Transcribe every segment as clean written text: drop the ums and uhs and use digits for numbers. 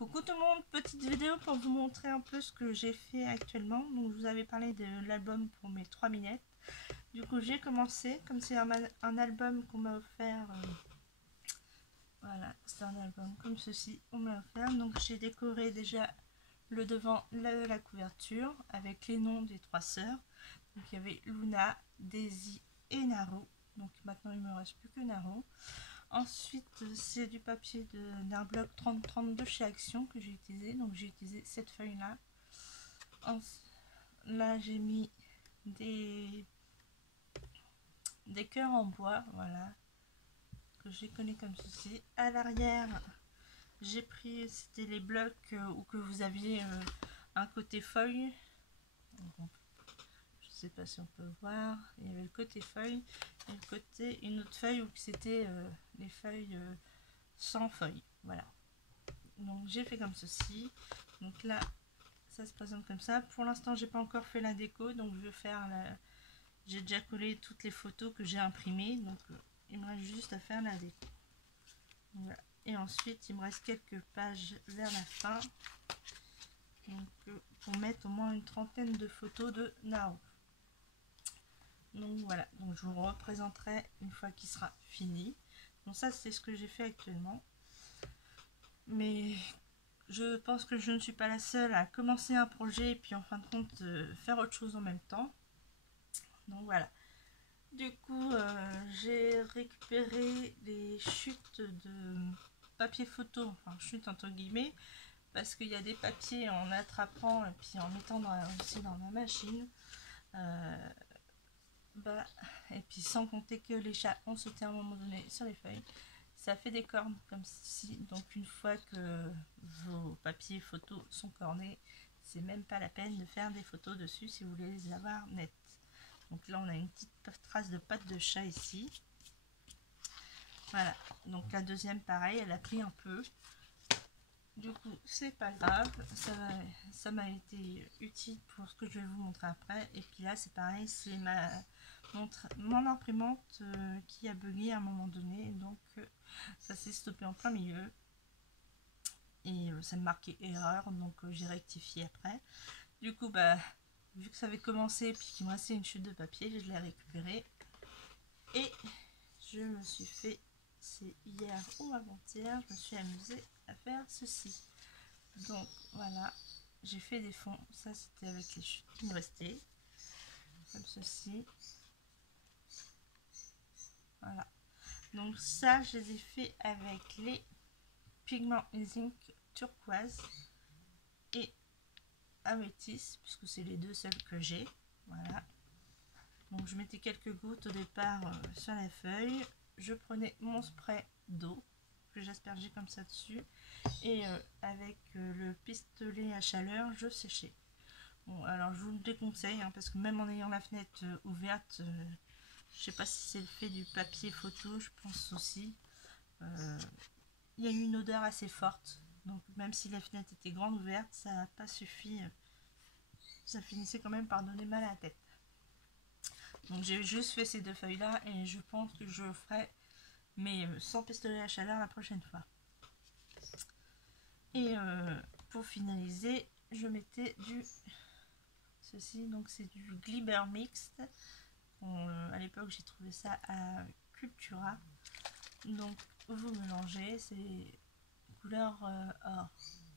Coucou tout le monde, petite vidéo pour vous montrer un peu ce que j'ai fait actuellement. Donc je vous avais parlé de l'album pour mes 3 minettes. Du coup j'ai commencé, comme c'est un album qu'on m'a offert, voilà, c'est un album comme ceci, on m'a offert. Donc j'ai décoré déjà le devant, la couverture avec les noms des 3 sœurs. Donc il y avait Luna, Daisy et Naro. Donc maintenant il me reste plus que Naro. Ensuite, c'est du papier d'un bloc 30-30 de chez Action que j'ai utilisé. Donc j'ai utilisé cette feuille-là. Là, j'ai mis des cœurs en bois, voilà, que j'ai collé comme ceci. À l'arrière, j'ai pris, c'était les blocs où que vous aviez un côté feuille. Donc, je sais pas si on peut voir. Il y avait le côté feuille et le côté une autre feuille où c'était les feuilles sans feuilles, voilà. Donc j'ai fait comme ceci. Donc là ça se présente comme ça. Pour l'instant j'ai pas encore fait la déco, donc je vais faire j'ai déjà collé toutes les photos que j'ai imprimées, donc il me reste juste à faire la déco. Voilà. Et ensuite il me reste quelques pages vers la fin, donc pour mettre au moins une trentaine de photos de Nao. Donc voilà, donc je vous représenterai une fois qu'il sera fini. Donc ça c'est ce que j'ai fait actuellement, mais je pense que je ne suis pas la seule à commencer un projet et puis en fin de compte faire autre chose en même temps. Donc voilà. Du coup, j'ai récupéré les chutes de papier photo, enfin chutes entre guillemets, parce qu'il y a des papiers en attrapant et puis en mettant aussi dans ma machine. Et puis sans compter que les chats ont sauté à un moment donné sur les feuilles. Ça fait des cornes comme ceci, donc une fois que vos papiers photos sont cornés, c'est même pas la peine de faire des photos dessus si vous voulez les avoir nettes. Donc là on a une petite trace de patte de chat ici. Voilà, donc la deuxième pareil, elle a pris un peu. Du coup c'est pas grave, ça m'a été utile pour ce que je vais vous montrer après. Et puis là c'est pareil, c'est mon imprimante qui a bugué à un moment donné, donc ça s'est stoppé en plein milieu et ça me marquait erreur, donc j'ai rectifié après. Du coup vu que ça avait commencé et puis qu'il me restait une chute de papier, je l'ai récupéré et je me suis fait, c'est hier ou avant-hier, je me suis amusée à faire ceci. Donc voilà, j'ai fait des fonds, ça c'était avec les chutes qui me restaient, comme ceci. Voilà, donc ça je les ai fait avec les pigments zinc turquoise et améthyste, puisque c'est les deux seuls que j'ai. Voilà, donc je mettais quelques gouttes au départ sur la feuille, je prenais mon spray d'eau que j'aspergeais comme ça dessus et avec le pistolet à chaleur je séchais. Bon, alors je vous le déconseille parce que même en ayant la fenêtre ouverte, je sais pas si c'est le fait du papier photo, je pense aussi, il y a eu une odeur assez forte, donc même si la fenêtre était grande ouverte, ça n'a pas suffi, ça finissait quand même par donner mal à la tête. Donc j'ai juste fait ces deux feuilles là et je pense que je ferai mais sans pistolet à chaleur la prochaine fois. Et pour finaliser, je mettais ceci, donc c'est du Glitter mixte. À l'époque j'ai trouvé ça à Cultura. Donc vous mélangez, c'est couleur or.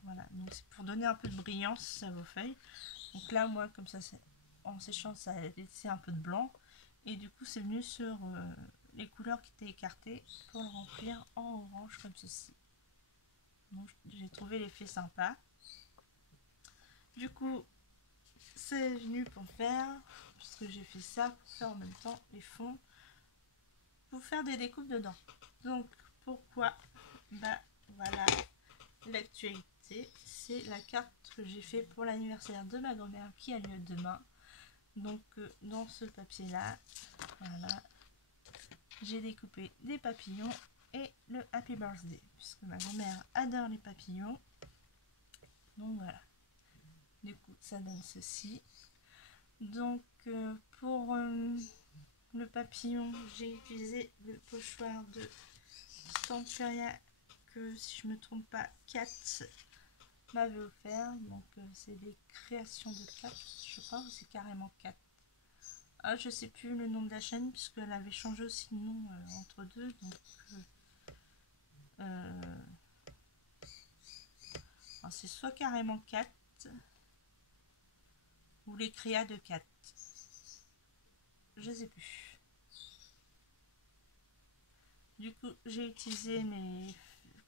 Voilà, donc c'est pour donner un peu de brillance à vos feuilles. Donc là moi comme ça en séchant ça a laissé un peu de blanc et du coup c'est venu sur les couleurs qui étaient écartées pour le remplir en orange comme ceci. Donc j'ai trouvé l'effet sympa. Du coup c'est venu pour faire, puisque j'ai fait ça pour faire en même temps les fonds, pour faire des découpes dedans. Donc pourquoi voilà, l'actualité c'est la carte que j'ai fait pour l'anniversaire de ma grand-mère qui a lieu demain. Donc dans ce papier là, voilà, j'ai découpé des papillons et le Happy Birthday, puisque ma grand-mère adore les papillons. Donc voilà, du coup ça donne ceci. Donc pour le papillon, j'ai utilisé le pochoir de Stamperia, que si je me trompe pas, 4 m'avait offert. Donc c'est des créations de 4, je crois, ou c'est carrément 4. Ah, je sais plus le nom de la chaîne puisqu'elle avait changé aussi de nom entre deux. Donc c'est soit carrément 4 ou les créas de 4. Je sais plus. Du coup, j'ai utilisé mes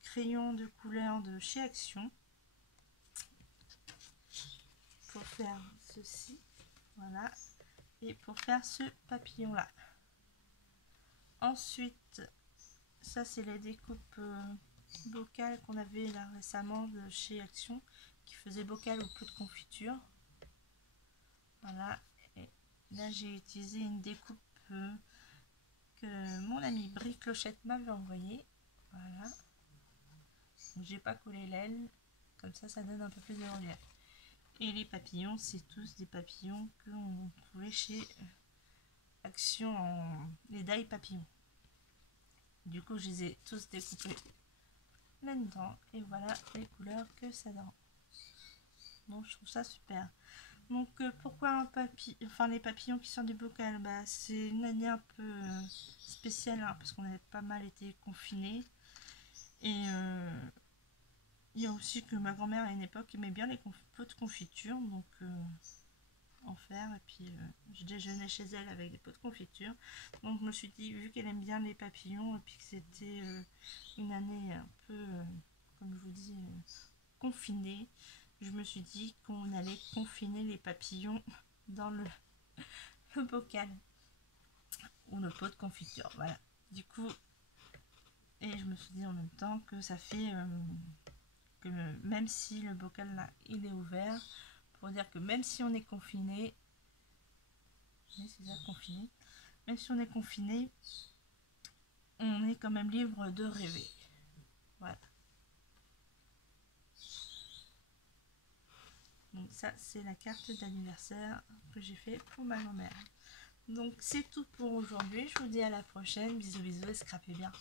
crayons de couleur de chez Action pour faire ceci. Voilà. Et pour faire ce papillon là. Ensuite, ça c'est les découpes bocal qu'on avait là récemment de chez Action, qui faisait bocal au pot de confiture. Voilà, et là j'ai utilisé une découpe que mon ami Brie Clochette m'avait envoyée. Voilà, j'ai pas collé l'aile, comme ça donne un peu plus de relief. Et les papillons, c'est tous des papillons qu'on trouvait chez Action en les die papillons. Du coup, je les ai tous découpés là-dedans. Et voilà les couleurs que ça donne. Donc, je trouve ça super. Donc, pourquoi un les papillons qui sont du bocal, c'est une année un peu spéciale, hein, parce qu'on avait pas mal été confinés. Et il y a aussi que ma grand-mère à une époque aimait bien les pots de confiture. Donc, en faire. Et puis, je déjeunais chez elle avec des pots de confiture. Donc, je me suis dit, vu qu'elle aime bien les papillons, et puis que c'était une année un peu, comme je vous dis, confinée, je me suis dit qu'on allait confiner les papillons dans le bocal ou le pot de confiture. Voilà. Du coup, et je me suis dit en même temps que ça fait que même si le bocal là il est ouvert, pour dire que même si on est confiné, oui, c'est ça, confiné, même si on est confiné, on est quand même libre de rêver. Voilà. Donc ça, c'est la carte d'anniversaire que j'ai fait pour ma grand-mère. Donc c'est tout pour aujourd'hui. Je vous dis à la prochaine. Bisous bisous et scrapez bien.